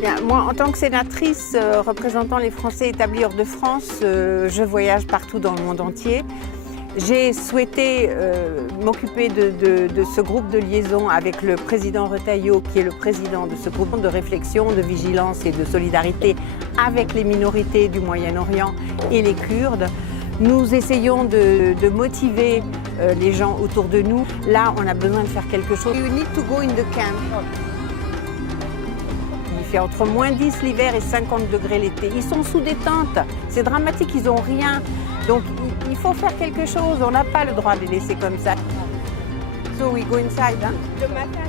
Bien, moi, en tant que sénatrice représentant les Français établis hors de France, je voyage partout dans le monde entier. J'ai souhaité m'occuper de ce groupe de liaison avec le président Retailleau, qui est le président de ce groupe de réflexion, de vigilance et de solidarité avec les minorités du Moyen-Orient et les Kurdes. Nous essayons de motiver les gens autour de nous. Là, on a besoin de faire quelque chose. You need to go in the camp. Il fait entre moins 10 l'hiver et 50 degrés l'été. Ils sont sous des tentes. C'est dramatique, ils n'ont rien. Donc, il faut faire quelque chose. On n'a pas le droit de les laisser comme ça. So we go inside. Hein? Le matin,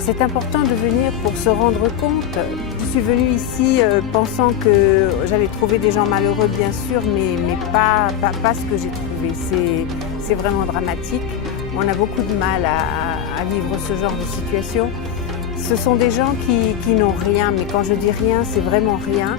c'est important de venir pour se rendre compte. Je suis venue ici pensant que j'allais trouver des gens malheureux, bien sûr, mais pas ce que j'ai trouvé. C'est vraiment dramatique. On a beaucoup de mal à vivre ce genre de situation. Ce sont des gens qui n'ont rien, mais quand je dis rien, c'est vraiment rien.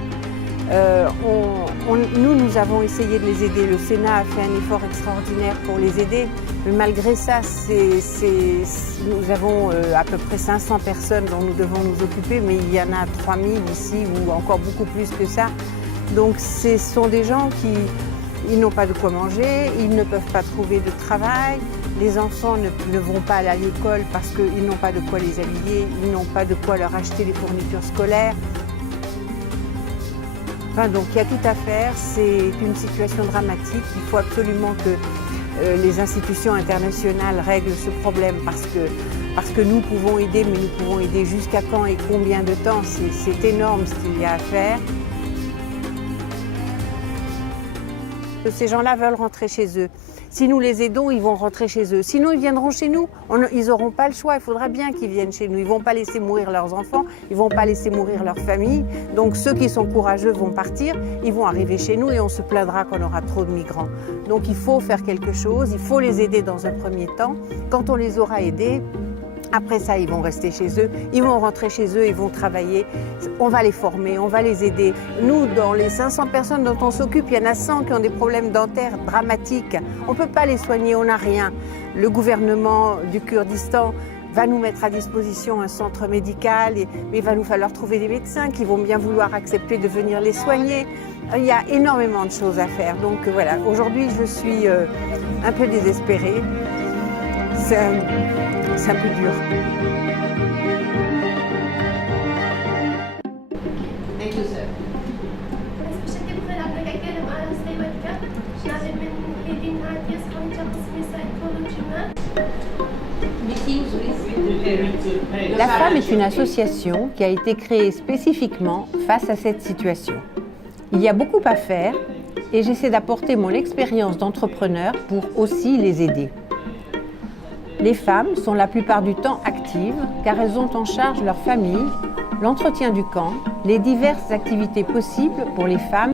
Nous avons essayé de les aider. Le Sénat a fait un effort extraordinaire pour les aider. Mais malgré ça, nous avons à peu près 500 personnes dont nous devons nous occuper, mais il y en a 3000 ici ou encore beaucoup plus que ça. Donc ce sont des gens qui n'ont pas de quoi manger, ils ne peuvent pas trouver de travail, les enfants ne vont pas aller à l'école parce qu'ils n'ont pas de quoi les habiller, ils n'ont pas de quoi leur acheter des fournitures scolaires. Enfin, donc il y a tout à faire, c'est une situation dramatique, il faut absolument que les institutions internationales règlent ce problème parce que nous pouvons aider, mais nous pouvons aider jusqu'à quand et combien de temps, c'est énorme ce qu'il y a à faire. Ces gens-là veulent rentrer chez eux. Si nous les aidons, ils vont rentrer chez eux. Sinon, ils viendront chez nous. Ils n'auront pas le choix. Il faudra bien qu'ils viennent chez nous. Ils ne vont pas laisser mourir leurs enfants. Ils ne vont pas laisser mourir leur famille. Donc, ceux qui sont courageux vont partir. Ils vont arriver chez nous et on se plaindra qu'on aura trop de migrants. Donc, il faut faire quelque chose. Il faut les aider dans un premier temps. Quand on les aura aidés, après ça, ils vont rester chez eux, ils vont rentrer chez eux, ils vont travailler. On va les former, on va les aider. Nous, dans les 500 personnes dont on s'occupe, il y en a 100 qui ont des problèmes dentaires dramatiques. On ne peut pas les soigner, on n'a rien. Le gouvernement du Kurdistan va nous mettre à disposition un centre médical, mais il va nous falloir trouver des médecins qui vont bien vouloir accepter de venir les soigner. Il y a énormément de choses à faire. Donc voilà, aujourd'hui, je suis un peu désespérée. C'est un peu dur. La Femme est une association qui a été créée spécifiquement face à cette situation. Il y a beaucoup à faire et j'essaie d'apporter mon expérience d'entrepreneur pour aussi les aider. Les femmes sont la plupart du temps actives car elles ont en charge leur famille, l'entretien du camp, les diverses activités possibles pour les femmes